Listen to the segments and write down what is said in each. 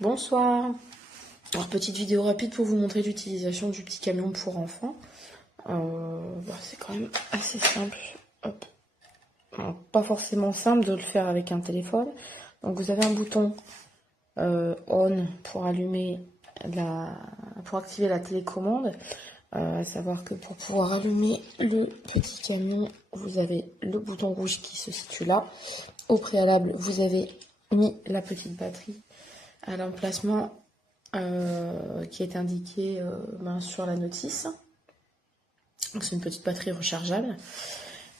Bonsoir. Alors, petite vidéo rapide pour vous montrer l'utilisation du petit camion pour enfants. C'est quand même assez simple. Hop. Alors, pas forcément simple de le faire avec un téléphone. Donc vous avez un bouton on pour allumer pour activer la télécommande. À savoir que pour pouvoir allumer le petit camion, vous avez le bouton rouge qui se situe là. Au préalable, vous avez mis la petite batterie à l'emplacement qui est indiqué sur la notice. C'est une petite batterie rechargeable.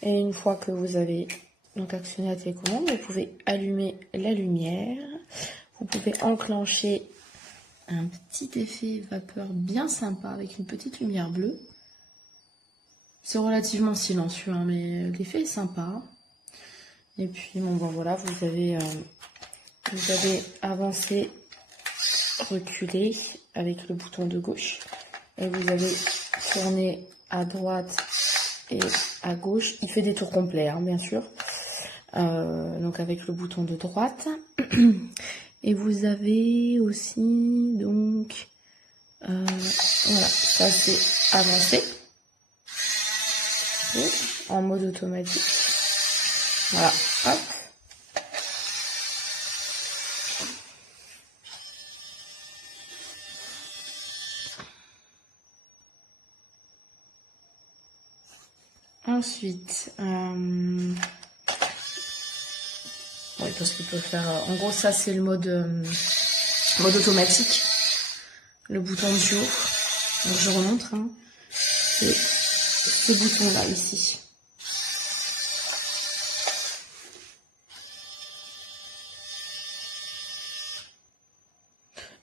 Et une fois que vous avez donc actionné la télécommande, vous pouvez allumer la lumière. Vous pouvez enclencher un petit effet vapeur bien sympa avec une petite lumière bleue. C'est relativement silencieux, hein, mais l'effet est sympa. Et puis voilà, vous avez avancé, reculé avec le bouton de gauche. Et vous avez tourné à droite et à gauche. Il fait des tours complets, hein, bien sûr. Donc avec le bouton de droite. Et vous avez aussi donc voilà, ça c'est avancé en mode automatique. Voilà, hop. Ensuite, oui, parce qu'il peut faire. En gros, ça c'est le mode automatique. Le bouton du jour. Donc je remontre. Hein. C'est ce bouton là ici.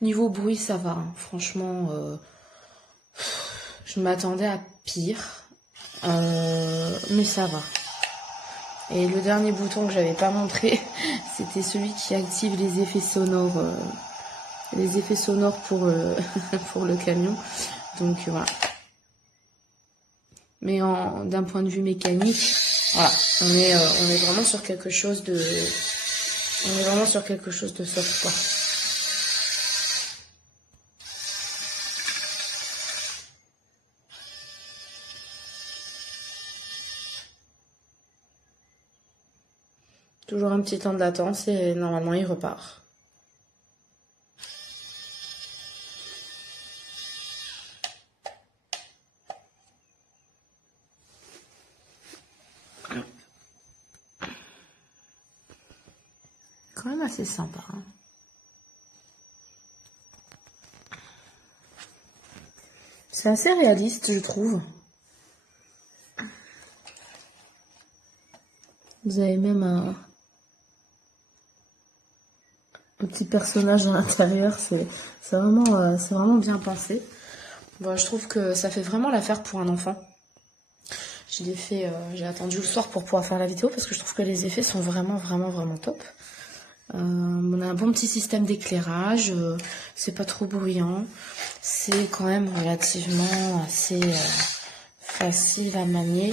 Niveau bruit, ça va. Hein. Franchement, je m'attendais à pire. Mais ça va. Et le dernier bouton que j'avais pas montré, c'était celui qui active les effets sonores. Pour, pour le camion. Donc voilà. Mais d'un point de vue mécanique, voilà, on est vraiment sur quelque chose de. On est vraiment sur quelque chose de soft, quoi. Toujours un petit temps de latence et normalement il repart. Quand même assez sympa. Hein. C'est assez réaliste, je trouve. Vous avez même un petit personnage à l'intérieur, c'est vraiment bien pensé. Bon, je trouve que ça fait vraiment l'affaire pour un enfant. J'ai attendu le soir pour pouvoir faire la vidéo parce que je trouve que les effets sont vraiment top. On a un bon petit système d'éclairage, c'est pas trop bruyant, c'est quand même relativement assez facile à manier.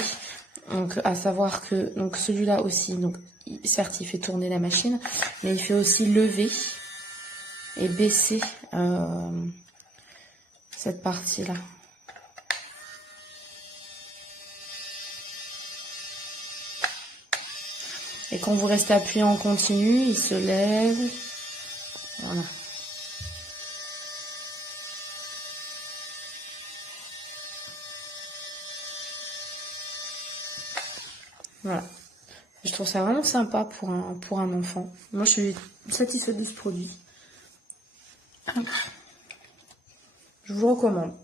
Donc à savoir que donc celui-là aussi, donc certes il fait tourner la machine, mais il fait aussi lever et baisser cette partie-là. Et quand vous restez appuyé en continu, il se lève. Voilà. Voilà. Je trouve ça vraiment sympa pour un enfant. Moi, je suis satisfaite de ce produit. Je vous recommande.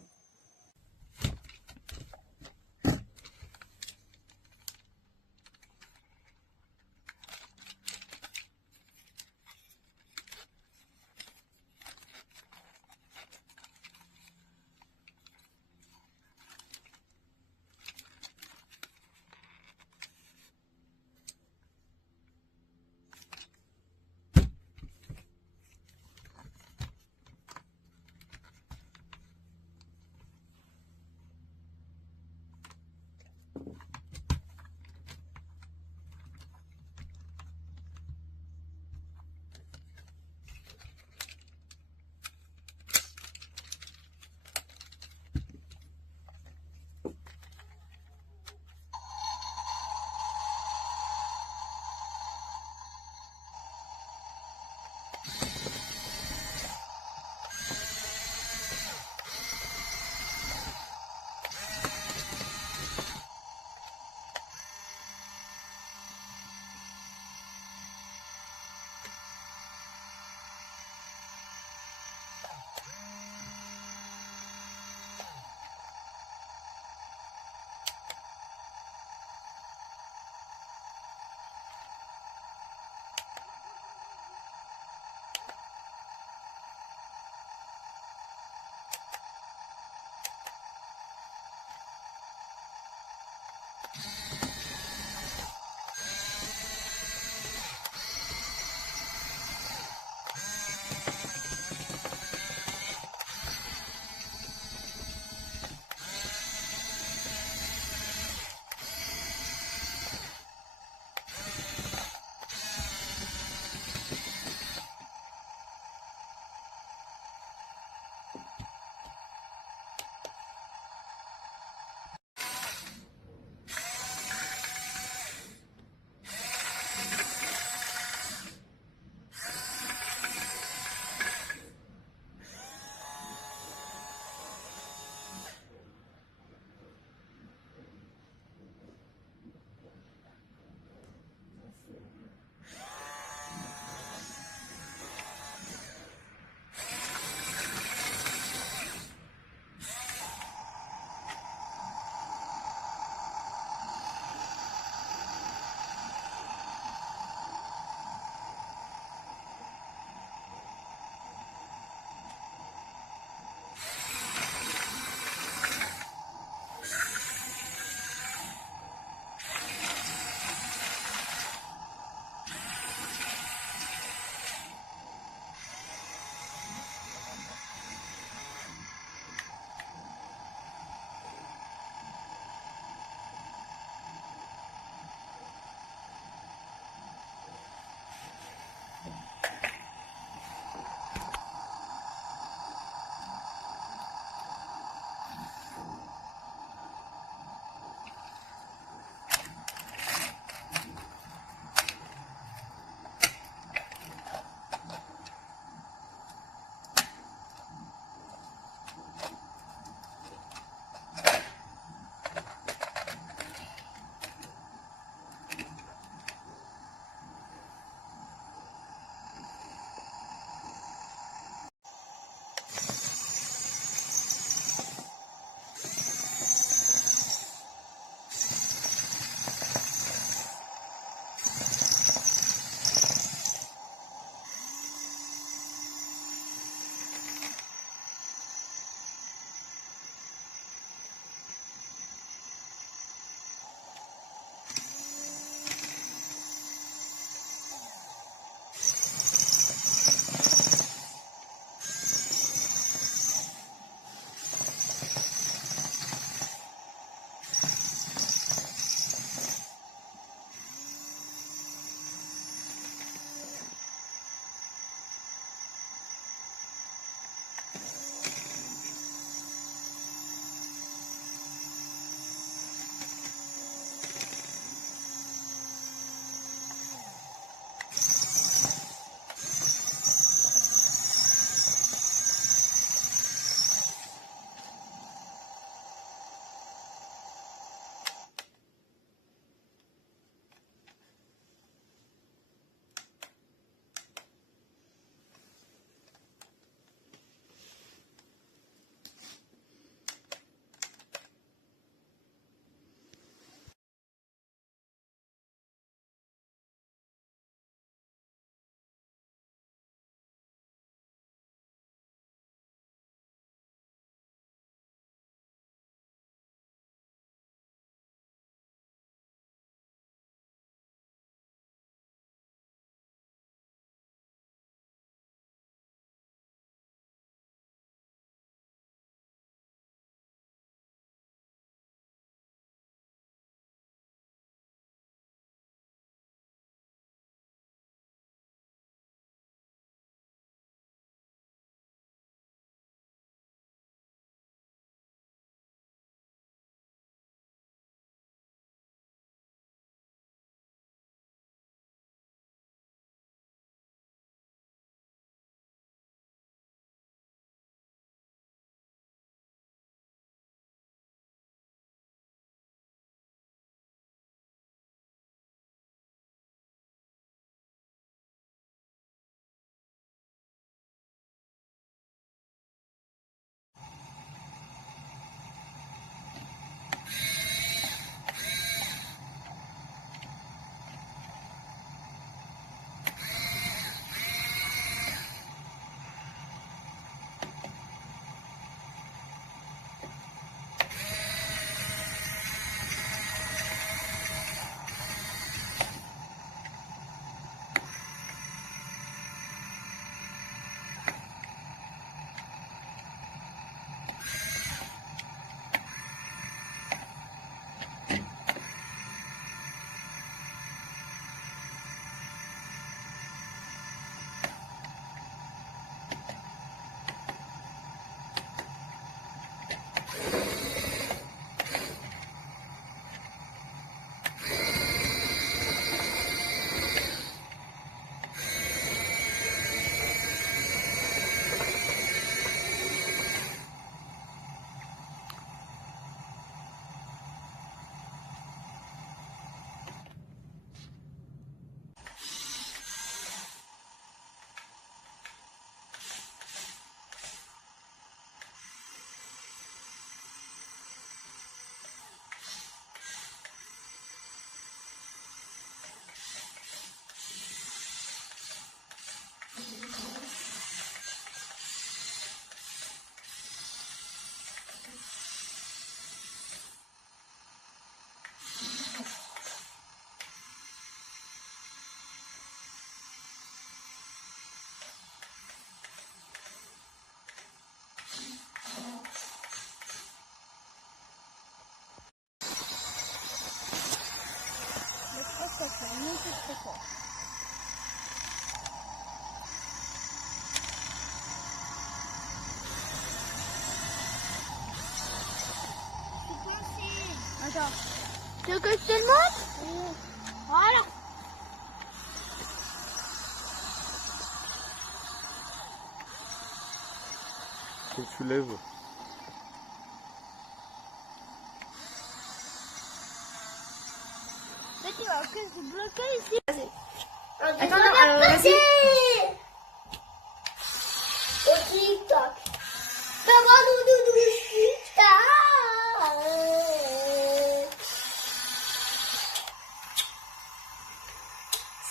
Attends. Tu veux que je te le montre? Voilà. Faut que tu lèves. Mais tu vois que c'est bloqué ici. Attends, non, alors vas-y. Au TikTok. Maman, nous, TikTok.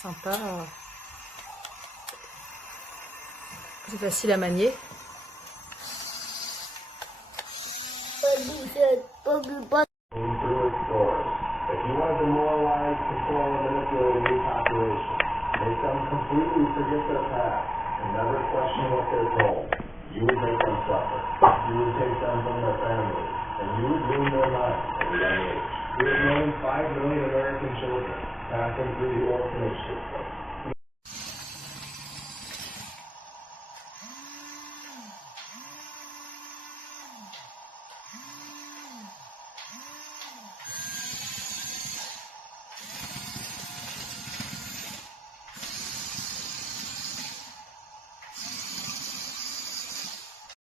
Sympa. C'est facile à manier. If you want to demoralize, control, and manipulate a new population, make them completely forget their past and never question what they're told, you would make them suffer. You would take them from their families, and you would ruin their lives at a young age. We have known 5 million American children passing through the orphanage system.